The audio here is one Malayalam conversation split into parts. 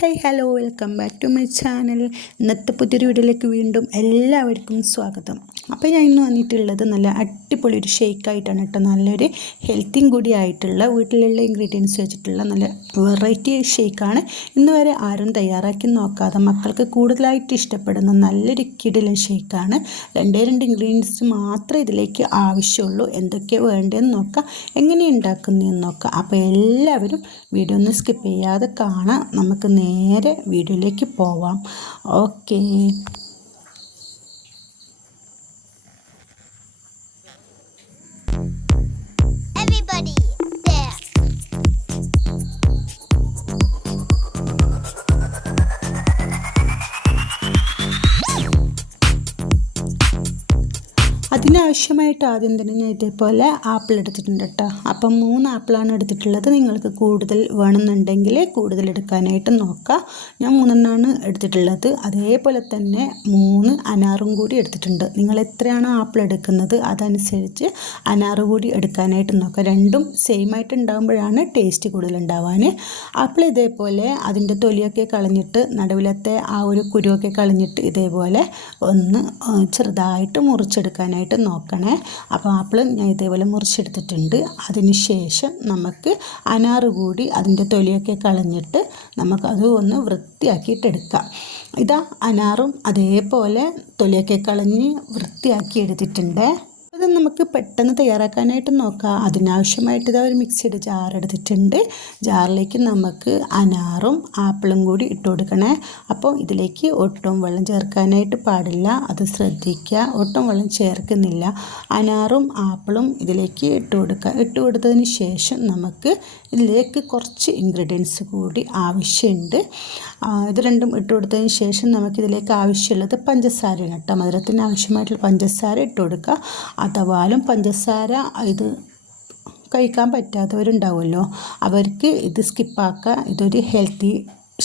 Hi hello welcome back to my channel ഇന്നത്തെ പുതിയൊരു വീഡിയോയിലേക്ക് വീണ്ടും എല്ലാവർക്കും സ്വാഗതം. അപ്പോൾ ഞാൻ ഇന്ന് വന്നിട്ടുള്ളത് നല്ല അടിപൊളി ഒരു ഷേക്കായിട്ടാണ് കേട്ടോ. നല്ലൊരു ഹെൽത്തിയും കൂടി ആയിട്ടുള്ള വീട്ടിലുള്ള ഇൻഗ്രീഡിയൻസ് വെച്ചിട്ടുള്ള നല്ല വെറൈറ്റി ഷേക്കാണ്. ഇന്ന് വരെ ആരും തയ്യാറാക്കി നോക്കാതെ മക്കൾക്ക് കൂടുതലായിട്ട് ഇഷ്ടപ്പെടുന്ന നല്ലൊരു കിടിലൻ ഷേക്കാണ്. രണ്ടേ രണ്ട് ഇൻഗ്രീഡിയൻസ് മാത്രമേ ഇതിലേക്ക് ആവശ്യമുള്ളൂ. എന്തൊക്കെയാണ് വേണ്ടതെന്ന് നോക്കാം. എങ്ങനെ ഉണ്ടാക്കുന്നതെന്ന് നോക്കാം. അപ്പോൾ എല്ലാവരും വീഡിയോ ഒന്ന് സ്കിപ്പ് ചെയ്യാതെ കാണാം. നമുക്ക് നേരെ വീഡിയോയിലേക്ക് പോവാം. ഓക്കേ അതിനാവശ്യമായിട്ട് ആദ്യം തന്നെ ഞാൻ ഇതേപോലെ ആപ്പിൾ എടുത്തിട്ടുണ്ട് കേട്ടോ. അപ്പം മൂന്ന് ആപ്പിളാണ് എടുത്തിട്ടുള്ളത്. നിങ്ങൾക്ക് കൂടുതൽ വേണമെന്നുണ്ടെങ്കിൽ കൂടുതൽ എടുക്കാനായിട്ട് നോക്കാം. ഞാൻ മൂന്നെണ്ണമാണ് എടുത്തിട്ടുള്ളത്. അതേപോലെ തന്നെ മൂന്ന് അനാറും കൂടി എടുത്തിട്ടുണ്ട്. നിങ്ങൾ എത്രയാണോ ആപ്പിൾ എടുക്കുന്നത് അതനുസരിച്ച് അനാറ് കൂടി എടുക്കാനായിട്ട് നോക്കാം. രണ്ടും സെയിം ആയിട്ട് ഉണ്ടാകുമ്പോഴാണ് ടേസ്റ്റ് കൂടുതൽ ഉണ്ടാവാൻ. ആപ്പിൾ ഇതേപോലെ അതിന്റെ തൊലിയൊക്കെ കളഞ്ഞിട്ട് നടുവിലത്തെ ആ ഒരു കുരുവൊക്കെ കളഞ്ഞിട്ട് ഇതേപോലെ ഒന്ന് ചെറുതായിട്ട് മുറിച്ചെടുക്കാനായിട്ട് നോക്കണേ. അപ്പോൾ ആപ്പിൾ ഞാൻ ഇതേപോലെ മുറിച്ചെടുത്തിട്ടുണ്ട്. അതിന് ശേഷം നമുക്ക് അനാറ് കൂടി അതിന്റെ തൊലിയൊക്കെ കളഞ്ഞിട്ട് നമുക്കത് ഒന്ന് വൃത്തിയാക്കിയിട്ടെടുക്കാം. ഇതാ അനാറും അതേപോലെ തൊലിയൊക്കെ കളഞ്ഞ് വൃത്തിയാക്കി എടുത്തിട്ടുണ്ട്. അത് നമുക്ക് പെട്ടെന്ന് തയ്യാറാക്കാനായിട്ട് നോക്കാം. അതിനാവശ്യമായിട്ട് ഇതാ ഒരു മിക്സിയുടെ ജാർ എടുത്തിട്ടുണ്ട്. ജാറിലേക്ക് നമുക്ക് അനാറും ആപ്പിളും കൂടി ഇട്ട് കൊടുക്കണേ. അപ്പോൾ ഇതിലേക്ക് ഒട്ടും വെള്ളം ചേർക്കാനായിട്ട് പാടില്ല. അത് ശ്രദ്ധിക്കുക. ഒട്ടും വെള്ളം ചേർക്കുന്നില്ല. അനാറും ആപ്പിളും ഇതിലേക്ക് ഇട്ട് കൊടുക്കുക ഇട്ട് കൊടുത്തതിന് ശേഷം നമുക്ക് ഇതിലേക്ക് കുറച്ച് ഇൻഗ്രീഡിയൻസ് കൂടി ആവശ്യമുണ്ട്. ഇത് രണ്ടും ഇട്ട് കൊടുത്തതിന് ശേഷം നമുക്കിതിലേക്ക് ആവശ്യമുള്ളത് പഞ്ചസാരയാണ്. കേട്ടോ മധുരത്തിന് ആവശ്യമായിട്ടുള്ള പഞ്ചസാര ഇട്ട് കൊടുക്കുക. അഥവാലും പഞ്ചസാര ഇത് കഴിക്കാൻ പറ്റാത്തവരുണ്ടാവുമല്ലോ. അവർക്ക് ഇത് സ്കിപ്പാക്കുക ഇതൊരു ഹെൽത്തി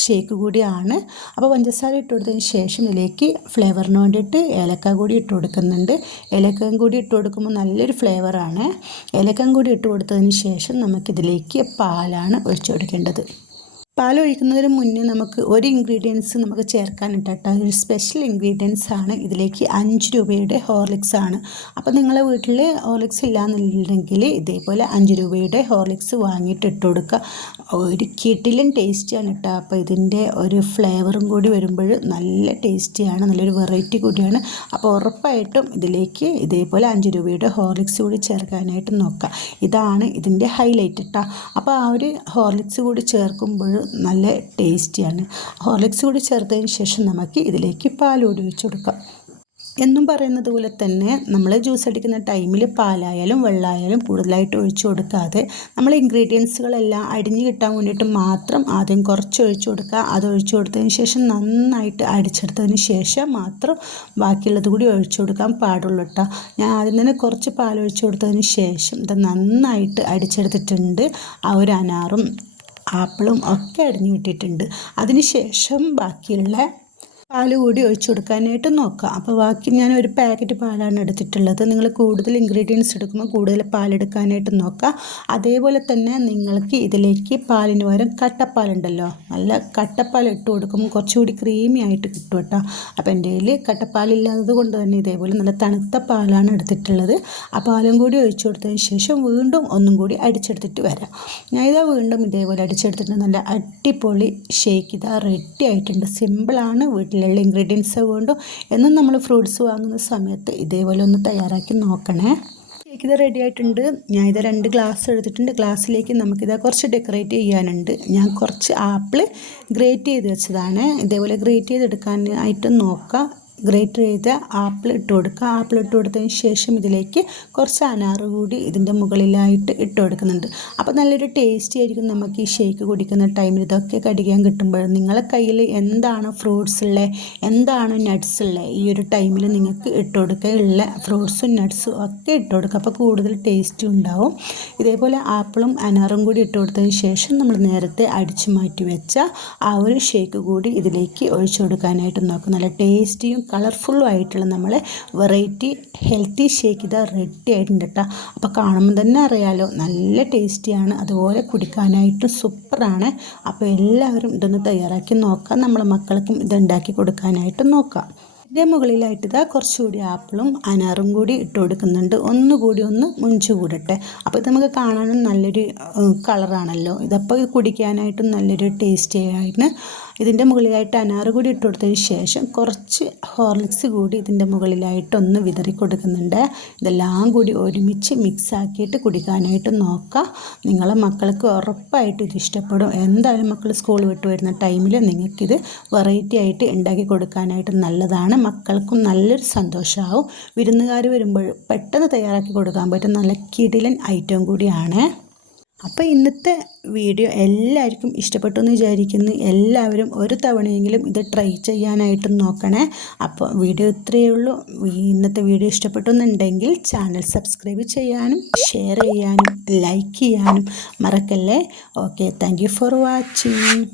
ഷേക്ക് കൂടിയാണ്. അപ്പോൾ പഞ്ചസാര ഇട്ട് കൊടുത്തതിന് ശേഷം ഇതിലേക്ക് ഫ്ലേവറിന് വേണ്ടിയിട്ട് ഏലക്ക കൂടി ഇട്ട് കൊടുക്കുന്നുണ്ട്. ഏലക്കയും കൂടി ഇട്ട് കൊടുക്കുമ്പോൾ നല്ലൊരു ഫ്ലേവറാണ്. ഏലക്കയും കൂടി ഇട്ട് കൊടുത്തതിന് ശേഷം നമുക്കിതിലേക്ക് പാലാണ് ഒഴിച്ചു കൊടുക്കേണ്ടത്. പാൽ ഒഴിക്കുന്നതിന് മുന്നേ നമുക്ക് ഒരു ഇൻഗ്രീഡിയൻസ് നമുക്ക് ചേർക്കാനുണ്ട് കേട്ടോ ഒരു സ്പെഷ്യൽ ഇൻഗ്രീഡിയൻസ് ആണ്. ഇതിലേക്ക് അഞ്ച് രൂപയുടെ ഹോർലിക്സ് ആണ്. അപ്പോൾ നിങ്ങളെ വീട്ടിൽ ഹോർലിക്സ് ഇല്ലാന്നുണ്ടെങ്കിൽ ഇതേപോലെ അഞ്ച് രൂപയുടെ ഹോർലിക്സ് വാങ്ങിയിട്ട് ഇട്ട് കൊടുക്കുക ഒരു കിട്ടിലും ടേസ്റ്റിയാണ് കേട്ടോ അപ്പോൾ ഇതിന്റെ ഒരു ഫ്ലേവറും കൂടി വരുമ്പോൾ നല്ല ടേസ്റ്റിയാണ് നല്ലൊരു വെറൈറ്റി കൂടിയാണ്. അപ്പോൾ ഉറപ്പായിട്ടും ഇതിലേക്ക് ഇതേപോലെ അഞ്ച് രൂപയുടെ ഹോർലിക്സ് കൂടി ചേർക്കാനായിട്ട് നോക്കുക ഇതാണ് ഇതിന്റെ ഹൈലൈറ്റ് കേട്ടോ അപ്പോൾ ആ ഒരു ഹോർലിക്സ് കൂടി ചേർക്കുമ്പോൾ നല്ല ടേസ്റ്റിയാണ്. ഹോർലിക്സ് കൂടി ചേർത്തതിന് ശേഷം നമുക്ക് ഇതിലേക്ക് പാൽ ഒഴിച്ച് കൊടുക്കാം. എന്നും പറയുന്നത് പോലെ തന്നെ നമ്മൾ ജ്യൂസ് അടിക്കുന്ന ടൈമിൽ പാലായാലും വെള്ളമായാലും കൂടുതലായിട്ട് ഒഴിച്ചു കൊടുക്കാതെ നമ്മൾ ഇൻഗ്രീഡിയൻസുകളെല്ലാം അടിഞ്ഞു കിട്ടാൻ വേണ്ടിയിട്ട് മാത്രം ആദ്യം കുറച്ച് ഒഴിച്ചു കൊടുക്കുക. അത് ഒഴിച്ചു കൊടുത്തതിന് ശേഷം നന്നായിട്ട് അടിച്ചെടുത്തതിന് ശേഷം മാത്രം ബാക്കിയുള്ളത് കൂടി ഒഴിച്ചു കൊടുക്കാൻ പാടുള്ളൂ കേട്ടോ ഞാൻ ആദ്യം തന്നെ കുറച്ച് പാൽ ഒഴിച്ചു കൊടുത്തതിന് ശേഷം ഇത് നന്നായിട്ട് അടിച്ചെടുത്തിട്ടുണ്ട്. ആ ഒരു അനാറും ആപ്പിളും ഒക്കെ അടിഞ്ഞു കിട്ടിയിട്ടുണ്ട്. അതിന് ശേഷം ബാക്കിയുള്ള പാൽ കൂടി ഒഴിച്ചു കൊടുക്കാനായിട്ട് നോക്കാം അപ്പോൾ ബാക്കി ഞാൻ ഒരു പാക്കറ്റ് പാലാണ് എടുത്തിട്ടുള്ളത്. നിങ്ങൾ കൂടുതൽ ഇൻഗ്രീഡിയൻസ് എടുക്കുമ്പോൾ കൂടുതൽ പാലെടുക്കാനായിട്ട് നോക്കുക. അതേപോലെ തന്നെ നിങ്ങൾക്ക് ഇതിലേക്ക് പാലിന് പകരം കട്ടപ്പാലുണ്ടല്ലോ. നല്ല കട്ടപ്പാൽ ഇട്ട് കൊടുക്കുമ്പോൾ കുറച്ചുകൂടി ക്രീമി ആയിട്ട് കിട്ടും കേട്ടോ. അപ്പോൾ എന്റെ കയ്യിൽ കട്ടപ്പാലില്ലാത്തത് കൊണ്ട് തന്നെ ഇതേപോലെ നല്ല തണുത്ത പാലാണ് എടുത്തിട്ടുള്ളത്. ആ പാലും കൂടി ഒഴിച്ചു കൊടുത്തതിന് ശേഷം വീണ്ടും ഒന്നും കൂടി അടിച്ചെടുത്തിട്ട് വരാം. ഞാൻ ഇതാ വീണ്ടും ഇതേപോലെ അടിച്ചെടുത്തിട്ട് നല്ല അടിപൊളി ഷേക്ക് ഇതാ റെഡി ആയിട്ടുണ്ട്. സിമ്പിളാണ് വീട്ടിലുള്ള ഇൻഗ്രീഡിയൻസ് കൊണ്ടും എന്നും നമ്മൾ ഫ്രൂട്ട്സ് വാങ്ങുന്ന സമയത്ത് ഇതേപോലെ ഒന്ന് തയ്യാറാക്കി നോക്കണേ. കേക്ക് ഇത് റെഡി ആയിട്ടുണ്ട്. ഞാൻ ഇത് രണ്ട് ഗ്ലാസ് എടുത്തിട്ടുണ്ട്. ഗ്ലാസ്സിലേക്ക് നമുക്കിത് കുറച്ച് ഡെക്കറേറ്റ് ചെയ്യാനുണ്ട്. ഞാൻ കുറച്ച് ആപ്പിൾ ഗ്രേറ്റ് ചെയ്ത് വെച്ചതാണ്. ഇതേപോലെ ഗ്രേറ്റ് ചെയ്തെടുക്കാനായിട്ട് നോക്കാം. ഗ്രേറ്റ് ചെയ്ത് ആപ്പിൾ ഇട്ട് കൊടുക്കുക. ആപ്പിൾ ഇട്ട് കൊടുത്തതിന് ശേഷം ഇതിലേക്ക് കുറച്ച് അനാറ് കൂടി ഇതിന്റെ മുകളിലായിട്ട് ഇട്ട് കൊടുക്കുന്നുണ്ട്. അപ്പോൾ നല്ലൊരു ടേസ്റ്റി ആയിരിക്കും നമുക്ക് ഈ ഷേക്ക് കുടിക്കുന്ന ടൈമിൽ. ഇതൊക്കെ കടിക്കാൻ കിട്ടുമ്പോൾ നിങ്ങളുടെ കയ്യിൽ എന്താണ് ഫ്രൂട്ട്സ് ഉള്ളത് എന്താണ് നട്ട്സ് ഉള്ളത് ഈ ഒരു ടൈമിൽ നിങ്ങൾക്ക് ഇട്ട് കൊടുക്കാനുള്ള ഫ്രൂട്ട്സും നട്ട്സും ഒക്കെ ഇട്ട് കൊടുക്കുക. അപ്പോൾ കൂടുതൽ ടേസ്റ്റും ഉണ്ടാവും. ഇതേപോലെ ആപ്പിളും അനാറും കൂടി ഇട്ട് കൊടുത്തതിന് ശേഷം നമ്മൾ നേരത്തെ അടിച്ചു മാറ്റി വെച്ച ആ ഒരു ഷേക്ക് കൂടി ഇതിലേക്ക് ഒഴിച്ചു കൊടുക്കാനായിട്ട് നോക്കും. നല്ല ടേസ്റ്റിയും കളർഫുള്ളും ആയിട്ടുള്ള നമ്മൾ വെറൈറ്റി ഹെൽത്തി ഷേക്ക് ഇതാ റെഡി ആയിട്ടുണ്ട് കേട്ടോ അപ്പോൾ കാണുമ്പോൾ തന്നെ അറിയാലോ നല്ല ടേസ്റ്റിയാണ് അതുപോലെ കുടിക്കാനായിട്ടും സൂപ്പറാണ്. അപ്പോൾ എല്ലാവരും ഇതൊന്ന് തയ്യാറാക്കി നോക്കാം നമ്മളെ മക്കൾക്കും ഇത് ഉണ്ടാക്കി കൊടുക്കാനായിട്ട് നോക്കാം. ഇതിന്റെ മുകളിലായിട്ട് ഇതാ കുറച്ചുകൂടി ആപ്പിളും അനാറും കൂടി ഇട്ട് കൊടുക്കുന്നുണ്ട്. ഒന്നുകൂടി ഒന്ന് മുഞ്ചു കൂടട്ടെ. അപ്പോൾ ഇത് നമുക്ക് കാണാനും നല്ലൊരു കളറാണല്ലോ. ഇതപ്പോൾ കുടിക്കാനായിട്ടും നല്ലൊരു ടേസ്റ്റി ആയിട്ട് ഇതിന്റെ മുകളിലായിട്ട് അനാറ് കൂടി ഇട്ട് കൊടുത്തതിന് ശേഷം കുറച്ച് ഹോർലിക്സ് കൂടി ഇതിന്റെ മുകളിലായിട്ട് ഒന്ന് വിതറി കൊടുക്കുന്നുണ്ട്. ഇതെല്ലാം കൂടി ഒരുമിച്ച് മിക്സാക്കിയിട്ട് കുടിക്കാനായിട്ട് നോക്കാം. നിങ്ങളെ മക്കൾക്ക് ഉറപ്പായിട്ട് ഇത് ഇഷ്ടപ്പെടും. എന്തായാലും മക്കൾ സ്കൂൾ വിട്ട് വരുന്ന ടൈമിൽ നിങ്ങൾക്കിത് വെറൈറ്റി ആയിട്ട് ഉണ്ടാക്കി കൊടുക്കാനായിട്ട് നല്ലതാണ്. മക്കൾക്കും നല്ലൊരു സന്തോഷമാവും വിരുന്നുകാർ വരുമ്പോൾ പെട്ടെന്ന് തയ്യാറാക്കി കൊടുക്കാൻ പറ്റും. നല്ല കിടിലൻ ഐറ്റം കൂടിയാണ്. അപ്പോൾ ഇന്നത്തെ വീഡിയോ എല്ലാവർക്കും ഇഷ്ടപ്പെട്ടു എന്ന് വിചാരിക്കുന്നു. എല്ലാവരും ഒരു തവണയെങ്കിലും ഇത് ട്രൈ ചെയ്യാനായിട്ട് നോക്കണേ. അപ്പോൾ വീഡിയോ ഇത്രയേ ഉള്ളൂ. ഇന്നത്തെ വീഡിയോ ഇഷ്ടപ്പെട്ടു എന്നുണ്ടെങ്കിൽ ചാനൽ സബ്സ്ക്രൈബ് ചെയ്യാനും ഷെയർ ചെയ്യാനും ലൈക്ക് ചെയ്യാനും മറക്കല്ലേ? Okay thank for watching